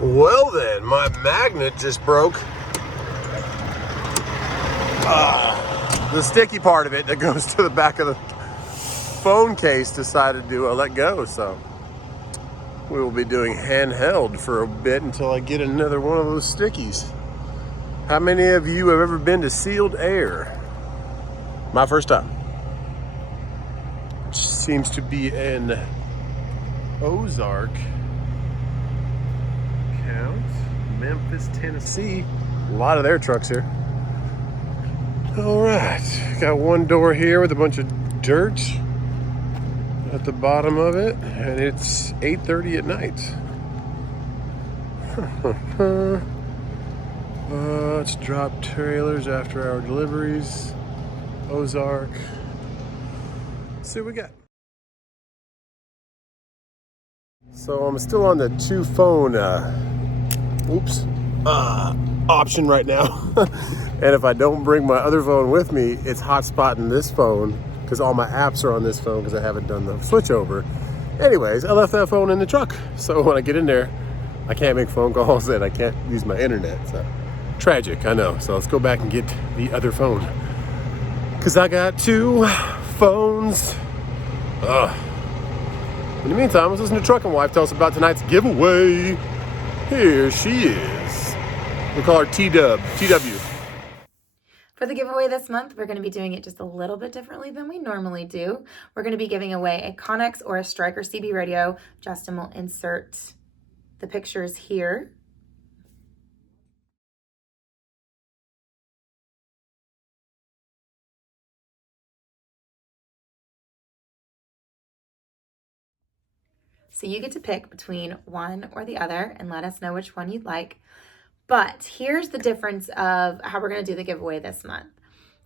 Well then, my magnet just broke. The sticky part of it that goes to the back of the phone case decided to let go, so we will be doing handheld for a bit until I get another one of those stickies. How many of you have ever been to Sealed Air? My first time. Which seems to be in Ozark Count, Memphis, Tennessee. A lot of their trucks here. All right, got one door here with a bunch of dirt at the bottom of it, and it's 8:30 at night. Let's drop trailers after our deliveries. Ozark. Let's see what we got. So I'm still on the two phone option right now. And if I don't bring my other phone with me, it's hotspotting this phone because all my apps are on this phone because I haven't done the switch over. Anyways, I left that phone in the truck. So when I get in there, I can't make phone calls and I can't use my internet. So tragic, I know. So let's go back and get the other phone because I got two phones. In the meantime, let's listen to Truckin' Wife tell us about tonight's giveaway. Here she is. We call her TW. For the giveaway this month, we're going to be doing it just a little bit differently than we normally do. We're going to be giving away a Connex or a Stryker CB radio. Justin will insert the pictures here. So you get to pick between one or the other and let us know which one you'd like. But here's the difference of how we're going to do the giveaway this month.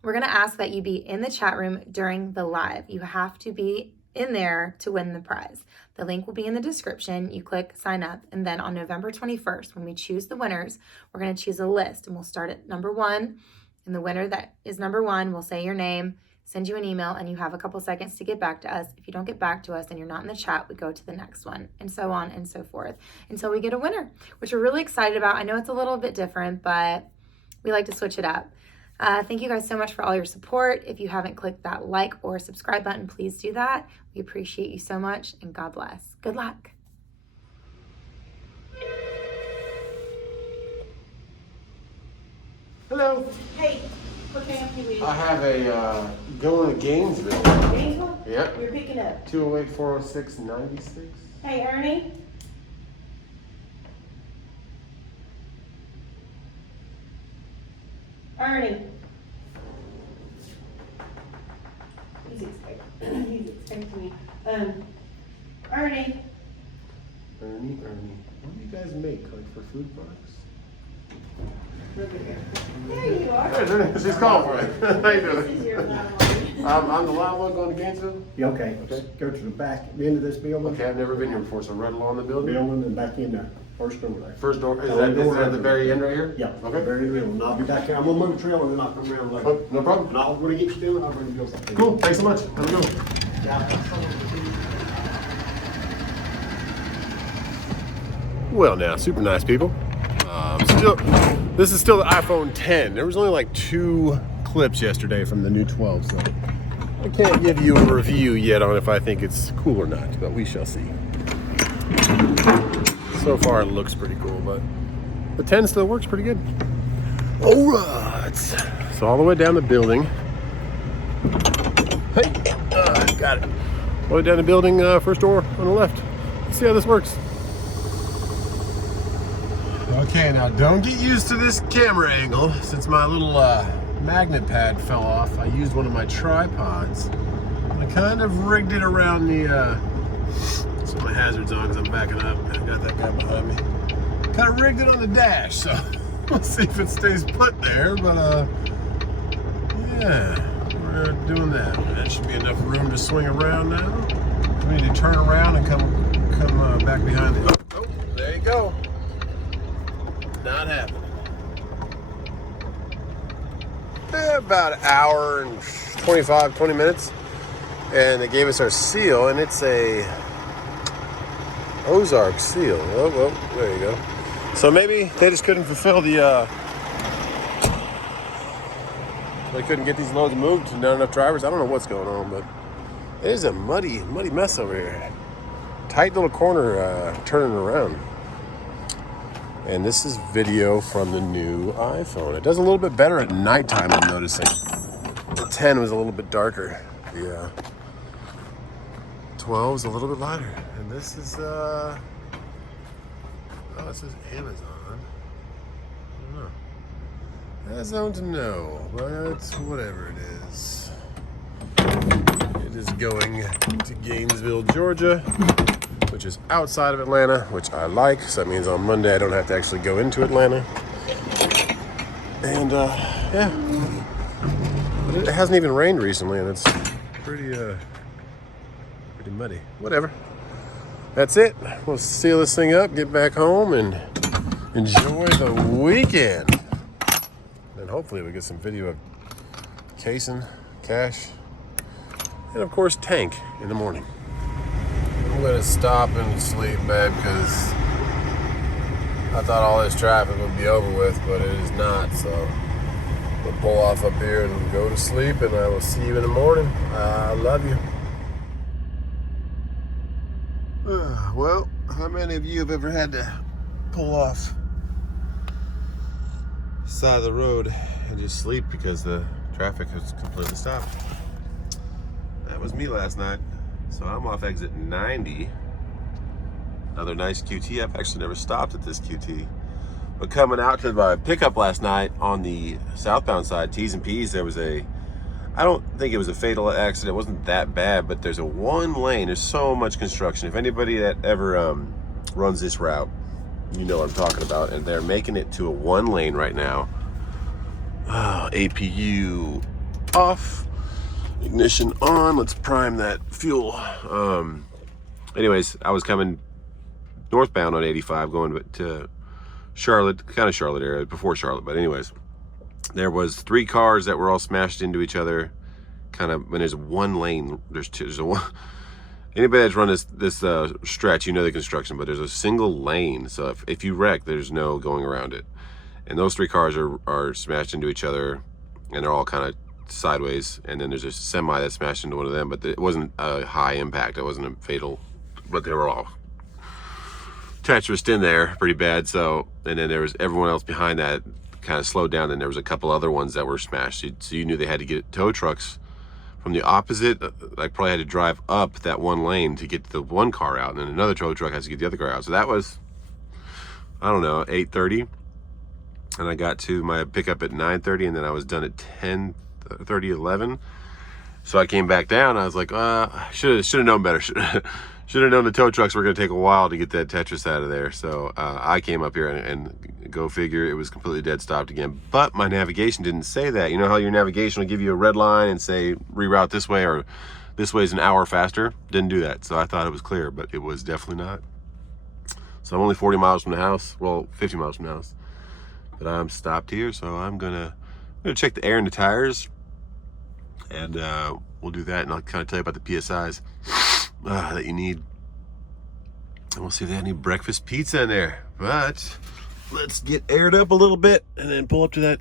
We're going to ask that you be in the chat room during the live. You have to be in there to win the prize. The link will be in the description. You click sign up, and then on November 21st, when we choose the winners, we're going to choose a list, and we'll start at number 1. And the winner that is number 1 will say your name, send you an email, and you have a couple seconds to get back to us. If you don't get back to us and you're not in the chat, we go to the next one, and so on and so forth until we get a winner, which we're really excited about. I know it's a little bit different, but we like to switch it up. Thank you guys so much for all your support. If you haven't clicked that like or subscribe button, please do that. We appreciate you so much, and God bless. Good luck. Hello. Hey, what can I help you with? I have a going to Gainesville. Gainesville? Yep. You're picking up. 208-406-96. Hey, Ernie. Ernie. He's expecting me. Ernie. Ernie. What do you guys make, like, for food products? There you are. Hey, there it is. She's calling for it. How you This is doing? your landline. I'm the loud one going to Gainesville. Yeah, okay. Okay. Go to the back end of this building. Okay, I've never been here before, so right along the building. Building and back in there. First door there. First door, is that at the very end right here? Yeah. Okay. Very middle. And I'll be back here. I'm gonna move the trailer and then I'll come around later. Oh, no problem. And I'll, when I get you done, I'll bring you guys up there. Cool, thanks so much. Have a good one. Yeah. Well now, super nice people. This is still the iPhone 10. There was only like 2 clips yesterday from the new 12, so I can't give you a review yet on if I think it's cool or not, but we shall see. So far it looks pretty cool, but the 10 still works pretty good. All right, so all the way down the building. Hey, got it. All the way down the building, first door on the left. Let's see how this works. Okay, now don't get used to this camera angle. Since my little magnet pad fell off, I used one of my tripods. I kind of rigged it around the, so my hazards on because I'm backing up. I got that guy behind me. Kind of rigged it on the dash, so we'll see if it stays put there, but yeah, we're doing that. That should be enough room to swing around now. We need to turn around and come back behind it. Oh, there you go. Not happening. About an hour and 20 minutes. And they gave us our seal, and it's a Ozark seal. Oh, there you go. So maybe they just couldn't fulfill the, they couldn't get these loads moved and not enough drivers. I don't know what's going on, but it is a muddy mess over here. Tight little corner turning around. And this is video from the new iPhone. It does a little bit better at nighttime, I'm noticing. The 10 was a little bit darker. The 12 is a little bit lighter. And this is, oh, it says Amazon. I don't know. Amazon to know, but whatever it is. It is going to Gainesville, Georgia, which is outside of Atlanta, which I like. So that means on Monday I don't have to actually go into Atlanta. And yeah, but it hasn't even rained recently, and it's pretty muddy. Whatever. That's it. We'll seal this thing up, get back home, and enjoy the weekend. And hopefully we get some video of Kason, Cash, and of course Tank in the morning. I'm gonna stop and sleep, babe, because I thought all this traffic would be over with, but it is not. So we'll pull off up here and go to sleep, and I will see you in the morning. I love you. Well, how many of you have ever had to pull off the side of the road and just sleep because the traffic has completely stopped? That was me last night. So I'm off exit 90. Another nice QT. I've actually never stopped at this QT. But coming out to my pickup last night on the southbound side, T's and P's, there was I don't think it was a fatal accident. It wasn't that bad, but there's a one lane. There's so much construction. If anybody that ever runs this route, you know what I'm talking about. And they're making it to a one lane right now. APU off. Ignition on. Let's prime that fuel. Anyways, I was coming northbound on 85 going to Charlotte, kind of Charlotte area, before Charlotte. But anyways, there was 3 cars that were all smashed into each other. Kind of, when there's one lane, there's a one. Anybody that's run this stretch, you know the construction, but there's a single lane. So if you wreck, there's no going around it. And those 3 cars are smashed into each other, and they're all kind of sideways. And then there's a semi that smashed into one of them, but it wasn't a high impact. It wasn't a fatal, but they were all tetrised in there pretty bad. So, and then there was everyone else behind that kind of slowed down, and there was a couple other ones that were smashed. So you knew they had to get tow trucks from the opposite. I probably had to drive up that one lane to get the one car out, and then another tow truck has to get the other car out. So that was, I don't know, 8:30, and I got to my pickup at 9:30, and then I was done at 10:30, 11. So I came back down. I was like, should have known better. Should have known the tow trucks were going to take a while to get that Tetris out of there. So I came up here and go figure, it was completely dead stopped again. But my navigation didn't say that. You know how your navigation will give you a red line and say reroute this way, or this way is an hour faster? Didn't do that. So I thought it was clear, but it was definitely not. So I'm only 40 miles from the house. Well, 50 miles from the house. But I'm stopped here, so I'm gonna check the air in the tires, and we'll do that, and I'll kind of tell you about the PSIs that you need. And we'll see if they have any breakfast pizza in there. But let's get aired up a little bit and then pull up to that.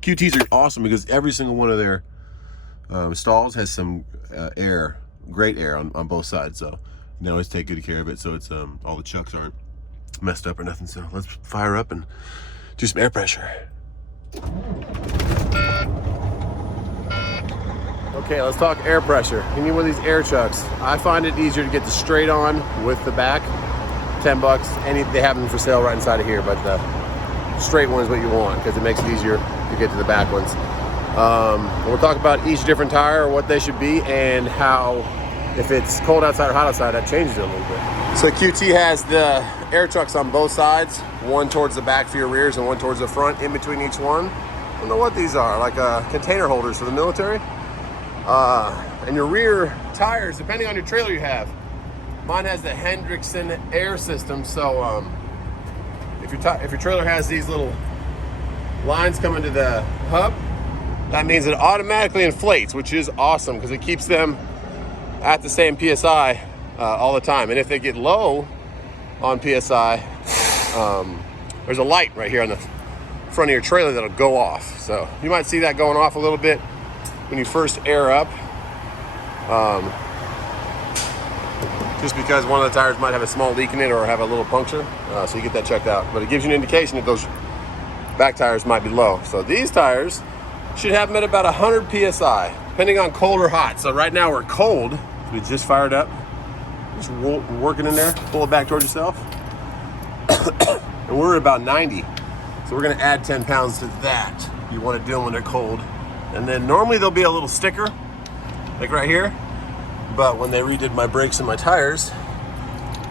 QTs are awesome because every single one of their stalls has some air, great air on both sides. So they always take good care of it, so it's all the chucks aren't messed up or nothing. So let's fire up and do some air pressure. Okay, let's talk air pressure. You need one of these air chucks. I find it easier to get the straight on with the back. $10. They have them for sale right inside of here, but the straight one is what you want because it makes it easier to get to the back ones. We'll talk about each different tire, what they should be, and how, if it's cold outside or hot outside, that changes it a little bit. So QT has the air chucks on both sides, one towards the back for your rears and one towards the front in between each one. I don't know what these are, like container holders for the military. And your rear tires, depending on your trailer you have. Mine has the Hendrickson air system, so if your trailer has these little lines coming to the hub, that means it automatically inflates, which is awesome because it keeps them at the same PSI all the time. And if they get low on PSI, there's a light right here on the front of your trailer that'll go off. So you might see that going off a little bit when you first air up. Just because one of the tires might have a small leak in it or have a little puncture. So you get that checked out. But it gives you an indication that those back tires might be low. So these tires should have them at about 100 PSI, depending on cold or hot. So right now we're cold. We just fired up. Just working in there. Pull it back towards yourself. And we're at about 90. So we're gonna add 10 pounds to that. You wanna do them when they're cold. And then normally there'll be a little sticker, like right here. But when they redid my brakes and my tires,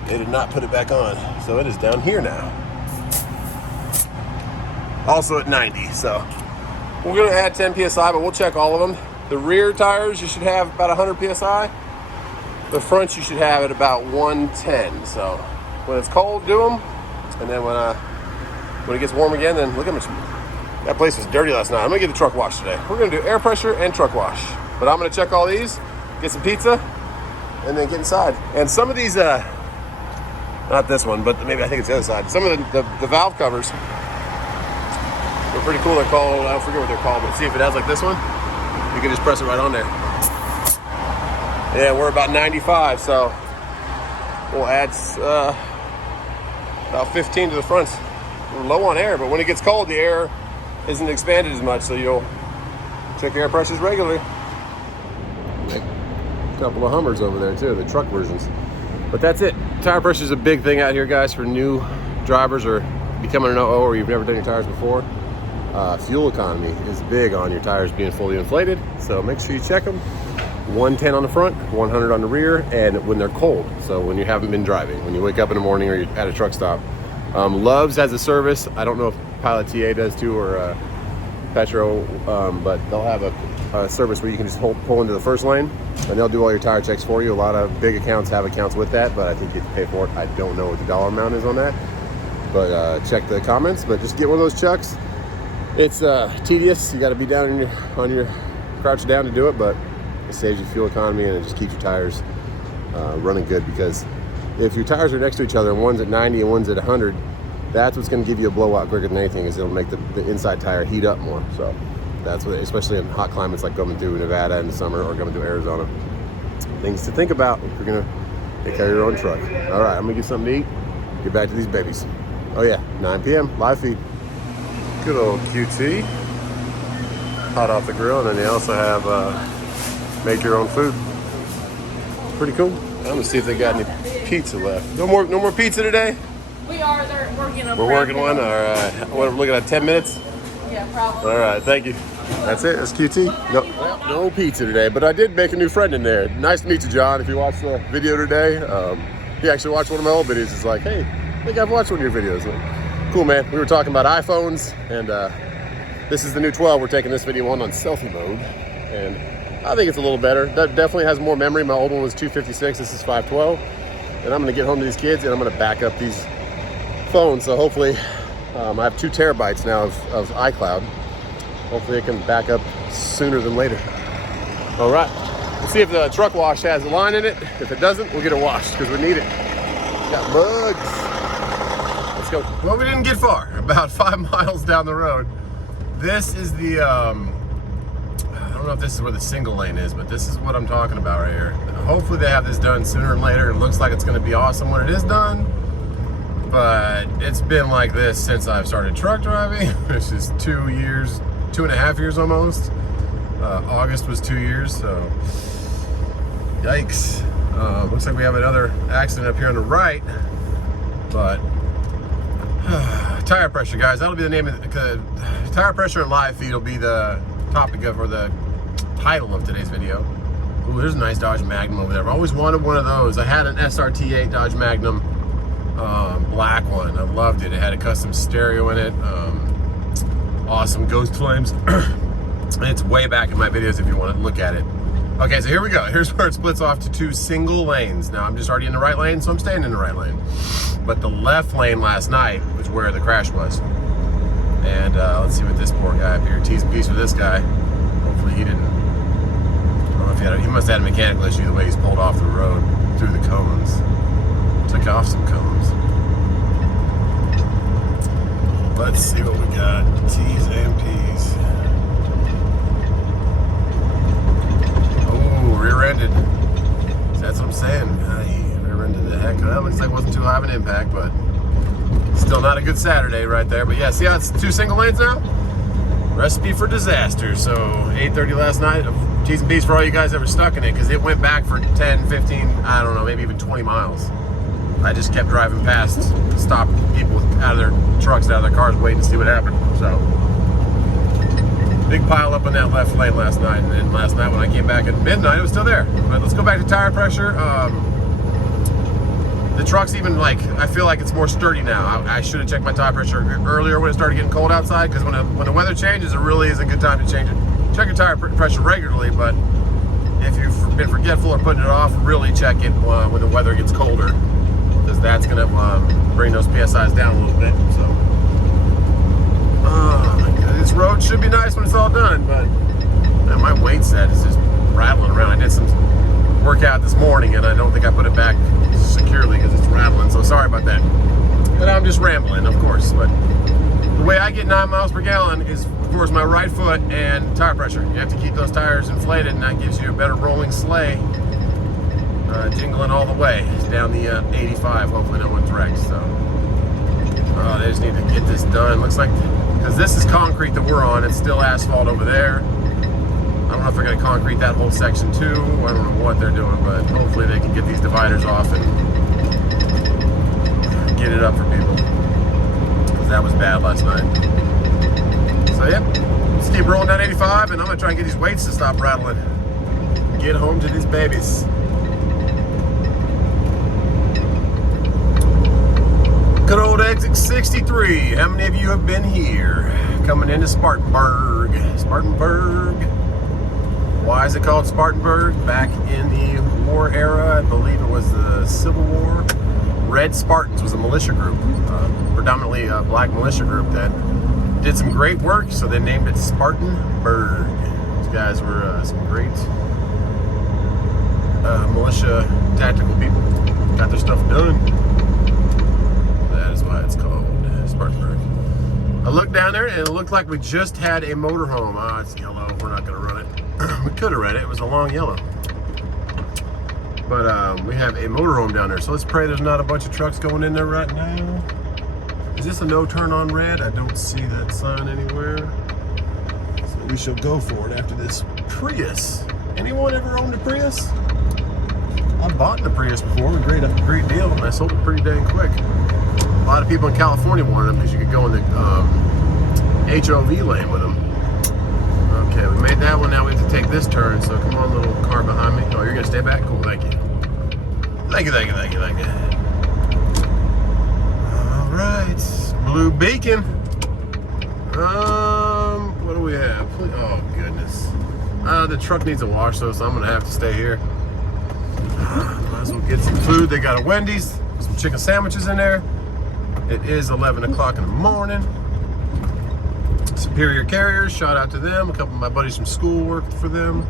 they did not put it back on. So it is down here now. Also at 90, so. We're gonna add 10 PSI, but we'll check all of them. The rear tires, you should have about 100 PSI. The front, you should have at about 110. So when it's cold, do them. And then when it gets warm again, then look at me. That place was dirty last night. I'm gonna get the truck washed today. We're gonna do air pressure and truck wash. But I'm gonna check all these, get some pizza, and then get inside. And some of these, not this one, but maybe I think it's the other side. Some of the valve covers, they're pretty cool. They're called, I forget what they're called, but see if it has like this one, you can just press it right on there. Yeah, we're about 95, so we'll add about 15 to the front. We're low on air, but when it gets cold, the air isn't expanded as much, so you'll check air pressures regularly. A couple of Hummers over there too, the truck versions. But that's it. Tire pressure is a big thing out here, guys, for new drivers or becoming an OO or you've never done your tires before. Fuel economy is big on your tires being fully inflated, so make sure you check them. 110 on the front, 100 on the rear, and when they're cold, so when you haven't been driving, when you wake up in the morning or you're at a truck stop. Love's has a service. I don't know if Pilot TA does too, or Petro, but they'll have a service where you can just pull into the first lane, and they'll do all your tire checks for you. A lot of big accounts have accounts with that, but I think you have to pay for it. I don't know what the dollar amount is on that, but check the comments. But just get one of those checks. It's tedious. You got to be down on your crouch down to do it, but it saves you fuel economy and it just keeps your tires running good. Because if your tires are next to each other and one's at 90 and one's at 100, that's what's going to give you a blowout quicker than anything. Is it'll make the inside tire heat up more. So that's what, especially in hot climates like going through Nevada in the summer or going through Arizona. Things to think about if you're going to take care of your own truck. All right, I'm going to get something to eat. Get back to these babies. Oh yeah, 9 p.m. live feed. Good old QT. Hot off the grill, and then they also have make your own food. Pretty cool. I'm gonna see if they got any pizza left. No more pizza today? We are, they're working on. We're working one? All right. What, we're looking at 10 minutes? Yeah, probably. All right, thank you. That's it, that's QT. No pizza today, but I did make a new friend in there. Nice to meet you, John. If you watched the video today, he actually watched one of my old videos. He's like, hey, I think I've watched one of your videos. Like, cool, man. We were talking about iPhones, and this is the new 12. We're taking this video on selfie mode, and I think it's a little better. That definitely has more memory. My old one was 256. This is 512. And I'm gonna get home to these kids and I'm gonna back up these phones. So hopefully, I have 2 terabytes now of iCloud. Hopefully it can back up sooner than later. All right, let's see if the truck wash has a line in it. If it doesn't, we'll get it washed because we need it. Got bugs. Let's go. Well, we didn't get far, about 5 miles down the road. This is the, I don't know if this is where the single lane is, but this is what I'm talking about right here. Hopefully they have this done sooner than later. It looks like it's gonna be awesome when it is done, but it's been like this since I've started truck driving, which is 2 years, 2.5 years almost. August was 2 years, so yikes. Looks like we have another accident up here on the right, but tire pressure, guys. That'll be the name of the tire pressure and live feed will be the topic of, or the title of today's video. Ooh, there's a nice Dodge Magnum over there. I've always wanted one of those. I had an SRT8 Dodge Magnum, black one. I loved it. It had a custom stereo in it. Awesome ghost flames. It's way back in my videos if you want to look at it. Okay, so here we go. Here's where it splits off to 2 single lanes. Now I'm just already in the right lane, so I'm staying in the right lane. But the left lane last night was where the crash was. And let's see what this poor guy up here, T's and P's with this guy. Hopefully he didn't, I don't know if he must have had a mechanical issue the way he's pulled off the road through the cones. Took off some cones. Let's see what we got. T's and P's. Oh, rear-ended. That's what I'm saying. He rear-ended the heck. That looks like it wasn't too high of an impact, but still not a good Saturday right there. But yeah, see how it's 2 single lanes now? Recipe for disaster. So 8:30 last night. T's and P's for all you guys that were stuck in it, because it went back for 10, 15, I don't know, maybe even 20 miles. I just kept driving past, stopped people out of their trucks, out of their cars, waiting to see what happened. So, big pile up in that left lane last night. And then last night when I came back at midnight, it was still there. But let's go back to tire pressure. The truck's even I feel like it's more sturdy now. I should have checked my tire pressure earlier when it started getting cold outside, because when the weather changes, it really is a good time to change it. Check your tire pressure regularly, but if you've been forgetful or putting it off, really check it when the weather gets colder, because that's going to bring those PSIs down a little bit. So, this road should be nice when it's all done, but man, my weight set is just rattling around. I did some workout this morning, and I don't think I put it back securely because it's rattling, so sorry about that. And I'm just rambling, of course, but the way I get 9 miles per gallon is, of course, my right foot and tire pressure. You have to keep those tires inflated, and that gives you a better rolling sleigh, jingling all the way down the 85. Hopefully no one's wrecked. So they just need to get this done. Looks like, because this is concrete that we're on, it's still asphalt over there. I don't know if they're going to concrete that whole section too. I don't know what they're doing, but hopefully they can get these dividers off and get it up for people, because that was bad last night. So yeah, let's keep rolling down 85, and I'm going to try and get these weights to stop rattling. Get home to these babies. Good old exit 63. How many of you have been here? Coming into Spartanburg. Why is it called Spartanburg? Back in the war era, I believe it was the Civil War. Red Spartans was a militia group, predominantly a black militia group that did some great work, so they named it Spartanburg. These guys were some great militia tactical people. Got their stuff done. That is why it's called Spartanburg. I looked down there and it looked like we just had a motorhome. Oh, it's yellow. We're not going to run it. We could have read it. It was a long yellow. But we have a motorhome down there. So let's pray there's not a bunch of trucks going in there right now. Is this a no turn on red? I don't see that sign anywhere. So we shall go for it after this Prius. Anyone ever owned a Prius? I bought the Prius before. Great deal. And I sold it pretty dang quick. A lot of people in California wanted them because you could go in the HOV lane with them. Okay, we made that one. Now we have to take this turn. So come on, little car behind me. Oh, you're gonna stay back? Cool, thank you. Thank you. All right, blue beacon. What do we have? Oh goodness. The truck needs a wash though, so I'm gonna have to stay here. Might as well get some food. They got a Wendy's, some chicken sandwiches in there. It is 11 o'clock in the morning. Superior Carriers, shout out to them. A couple of my buddies from school worked for them.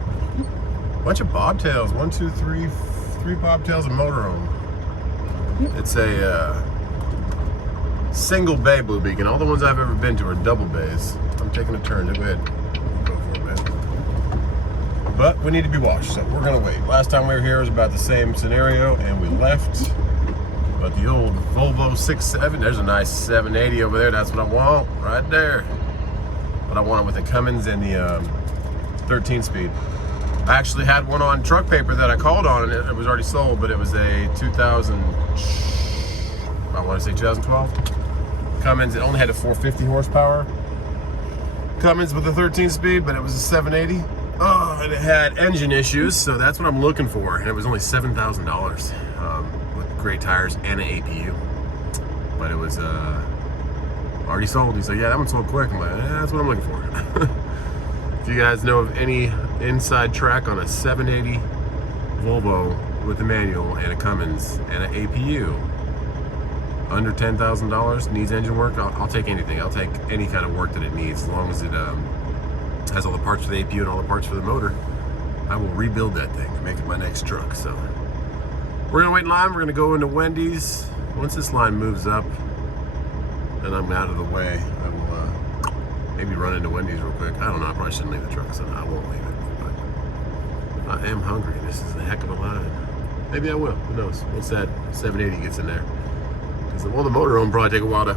Bunch of bobtails. 1, 2, 3, 3 bobtails and motorhome. It's a single bay blue beacon. All the ones I've ever been to are double bays. I'm taking a turn. Go ahead. Go for it, man. But we need to be washed, so we're gonna wait. Last time we were here was about the same scenario, and we left. But the old Volvo 6.7, there's a nice 780 over there. That's what I want, right there. But I want it with the Cummins and the 13-speed. I actually had one on truck paper that I called on, and it was already sold, but it was a 2012 Cummins. It only had a 450 horsepower Cummins with a 13-speed, but it was a 780. Oh, and it had engine issues, so that's what I'm looking for. And it was only $7,000 with great tires and an APU. But it was already sold. He said, yeah, that one sold quick. I'm like, that's what I'm looking for. If you guys know of any inside track on a 780 Volvo with a manual and a Cummins and an APU under $10,000, needs engine work, I'll take anything. I'll take any kind of work that it needs, as long as it has all the parts for the APU and all the parts for the motor. I will rebuild that thing to make it my next truck. So we're gonna wait in line. We're gonna go into Wendy's. Once this line moves up, and I'm out of the way, I will maybe run into Wendy's real quick. I don't know, I probably shouldn't leave the truck, so I won't leave it. But I am hungry. This is a heck of a line. Maybe I will, who knows? Once that 780 gets in there. Because the motorhome probably take a while to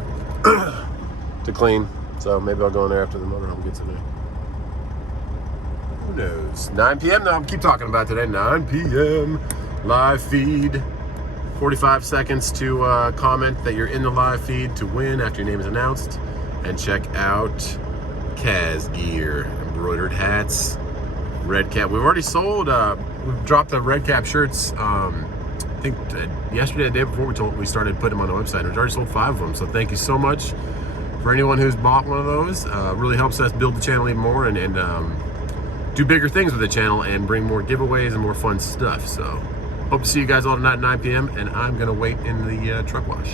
to clean. So maybe I'll go in there after the motorhome gets in there. Who knows? 9 p.m. now, I'll keep talking about today. 9 p.m. live feed. 45 seconds to comment that you're in the live feed to win after your name is announced. And check out Kaz gear, embroidered hats, red cap. We've already sold, we've dropped the red cap shirts, I think yesterday, the day before we started putting them on the website. We've already sold 5 of them. So thank you so much for anyone who's bought one of those. Really helps us build the channel even more and do bigger things with the channel and bring more giveaways and more fun stuff. So hope to see you guys all tonight at 9 p.m. and I'm gonna wait in the truck wash.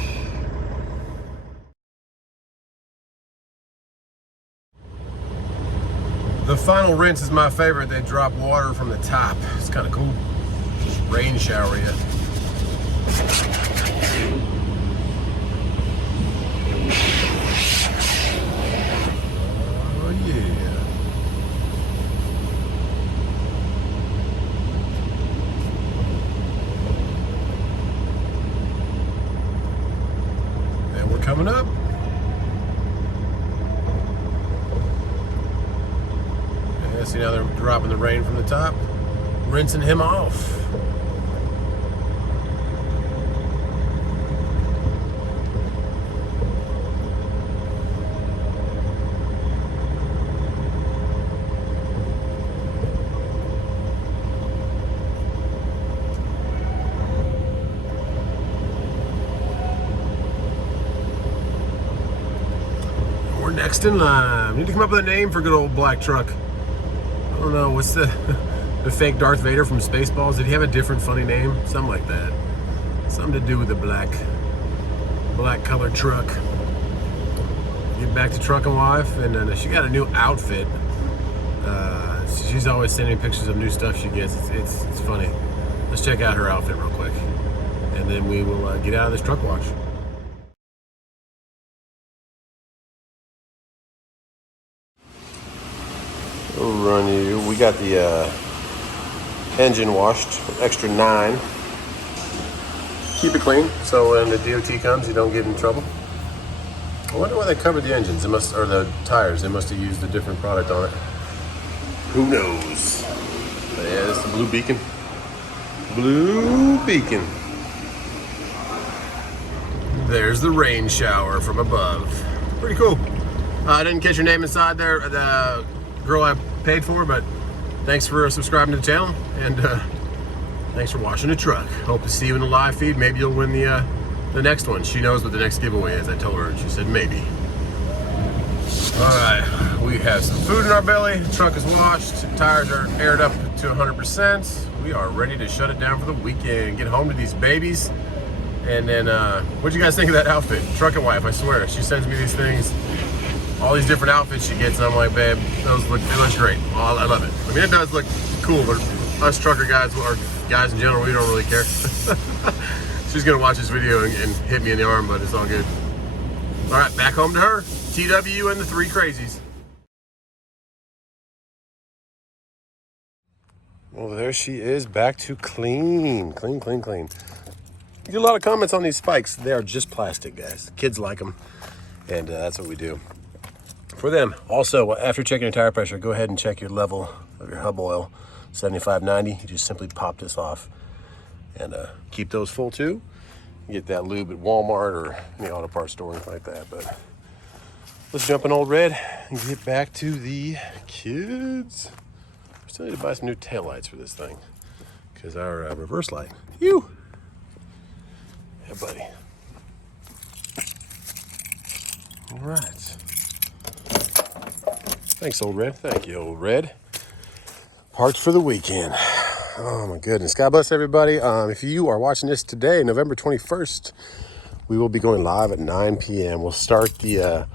The final rinse is my favorite. They drop water from the top. It's kind of cool. Just rain shower you. Oh yeah. And we're coming up. See, now they're dropping the rain from the top, rinsing him off. We're next in line. We need to come up with a name for good old black truck. I don't know, what's the fake Darth Vader from Spaceballs? Did he have a different funny name? Something like that. Something to do with the black colored truck. Get back to Truckin' Wife, and then she got a new outfit. She's always sending me pictures of new stuff she gets. It's funny. Let's check out her outfit real quick, and then we will get out of this truck wash. Run you. We got the engine washed, extra 9. Keep it clean, so when the DOT comes, you don't get in trouble. I wonder why they covered the engines. Or the tires. They must have used a different product on it. Who knows? But yeah, this is the blue beacon. Blue beacon. There's the rain shower from above. Pretty cool. I didn't catch your name inside there. The girl I paid for, but thanks for subscribing to the channel and thanks for watching the truck. Hope to see you in the live feed. Maybe you'll win the next one. She knows what the next giveaway is. I told her and she said maybe. All right, we have some food in our belly. The truck is washed. Tires are aired up to 100%. We are ready to shut it down for the weekend. Get home to these babies. And then what'd you guys think of that outfit? Truckin' Wife, I swear. She sends me these things, all these different outfits she gets, and I'm like, babe, it looks great. Oh, I love it. I mean, it does look cool, but us trucker guys, or guys in general, we don't really care. She's gonna watch this video and hit me in the arm, but it's all good. All right, back home to her. TW and the 3 crazies. Well, there she is, back to clean. Clean. You get a lot of comments on these spikes. They are just plastic, guys. Kids like them, and that's what we do for them. Also, after checking your tire pressure, go ahead and check your level of your hub oil, 75/90. You just simply pop this off and keep those full too. You get that lube at Walmart or any auto parts store, anything like that. But let's jump in old red and get back to the kids. We still need to buy some new taillights for this thing because our reverse light. Yeah, buddy. All right. Thanks, old red. Thank you, old red. Parked for the weekend. Oh my goodness. God bless everybody. If you are watching this today, November 21st, we will be going live at 9 p.m. We'll start the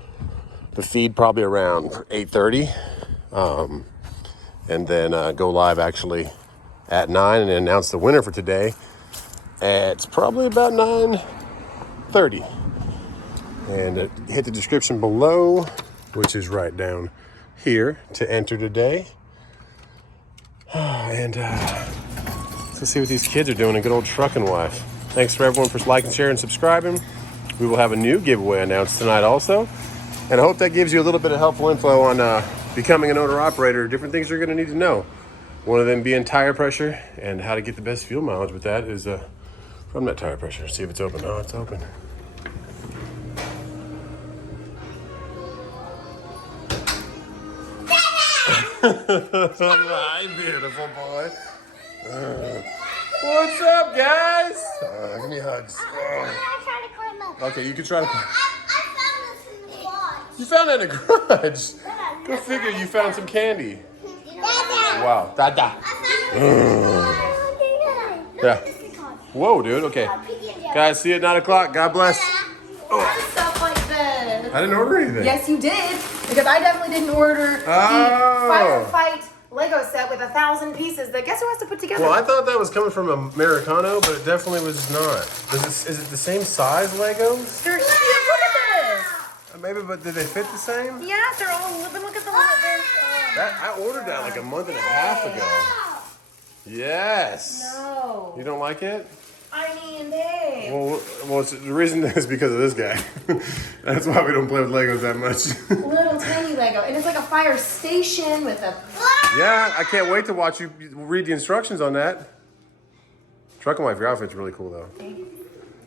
feed probably around 8:30, and then go live actually at 9 and announce the winner for today. It's probably about 9:30. And hit the description below, which is right down here, to enter today. And let's see what these kids are doing in good old Truckin' Wife. Thanks for everyone for liking, sharing, and subscribing. We will have a new giveaway announced tonight also. And I hope that gives you a little bit of helpful info on becoming an owner-operator, different things you're going to need to know. One of them being tire pressure, and how to get the best fuel mileage with that is from that tire pressure. See if it's open. Oh, it's open. Hi, beautiful boy. What's up, guys? Give me hugs. Okay, you can try to. You found that in the garage. Go figure. You found some candy. Wow. Dada. Yeah. Whoa, dude. Okay. Guys, see you at 9 o'clock. God bless. Stuff like this. I didn't order anything. Yes, you did. Because I definitely didn't order the Firefight Lego set with 1,000 pieces that guess who has to put together? Well, I thought that was coming from Americano, but it definitely was not. Is it the same size Legos? They're huge. Look at this. Maybe, but did they fit the same? Yeah, they're all. Look at the one I ordered that like a month and a half ago. Yes. No. You don't like it? I mean, babe. Well, the reason is because of this guy. That's why we don't play with Legos that much. Little tiny Lego. And it's like a fire station with a... Yeah, I can't wait to watch you read the instructions on that. Truckin' Wife, your outfit's really cool, though.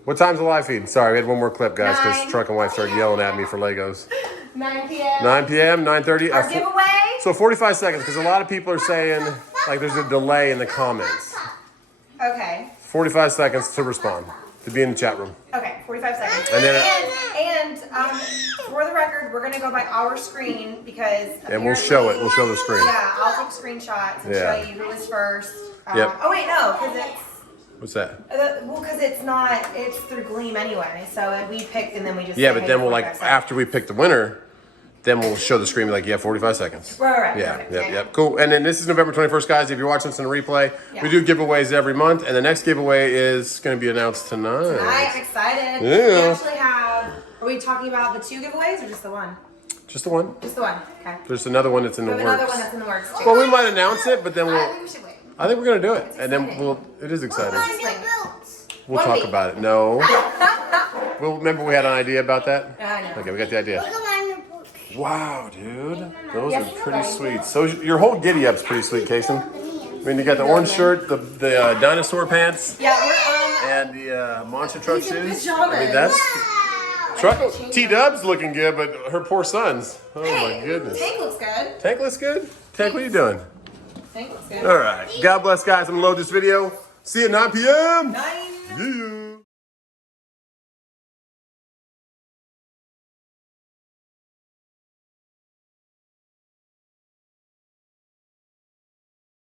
What time's the live feed? Sorry, we had one more clip, guys, because Truckin' Wife started yelling at me for Legos. 9 p.m. 9 p.m., 9:30. Our giveaway? So 45 seconds, because a lot of people are saying, like, there's a delay in the comments. Okay. 45 seconds to respond, to be in the chat room. Okay, 45 seconds. And then for the record, we're gonna go by our screen because and we'll show it. We'll show the screen. Yeah, I'll take screenshots and show you who was first. Yep. Oh wait, no, because it's What's that? well, because it's through Gleam anyway. So we picked and then we just Yeah, say, but hey, then we'll 45 seconds. after we pick the winner, then we'll show the screen like 45 seconds. Right. Yeah, Okay. yep. Cool. And then this is November 21st, guys. If you're watching this in a replay, we do giveaways every month, and the next giveaway is going to be announced tonight. I'm excited. Yeah. We actually have. Are we talking about the 2 giveaways or just the one? Just the one. Just the one. Okay. There's another one that's in We the have works. another one that's in the works too. Well, we might announce it, but then I we'll. think we should wait. I think we're going to do it, and then exciting. it is exciting. We'll One talk week. about it. No. Well, remember we had an idea about that? Yeah, I know. Okay, we got the idea. Wow, dude. Those Yes, are pretty buddy. sweet. So your whole giddy up's pretty sweet, Kason. I mean, you got the orange shirt, the dinosaur pants, Yeah, we're and the monster truck These are shoes. pajamas. I mean, that's T-Dub's looking good, but her poor sons. Oh my goodness. Tank looks good. Tank looks good. Tank, what are you doing? Tank looks good. All right. God bless, guys. I'm gonna load this video. See you at 9 p.m. 9. Yeah.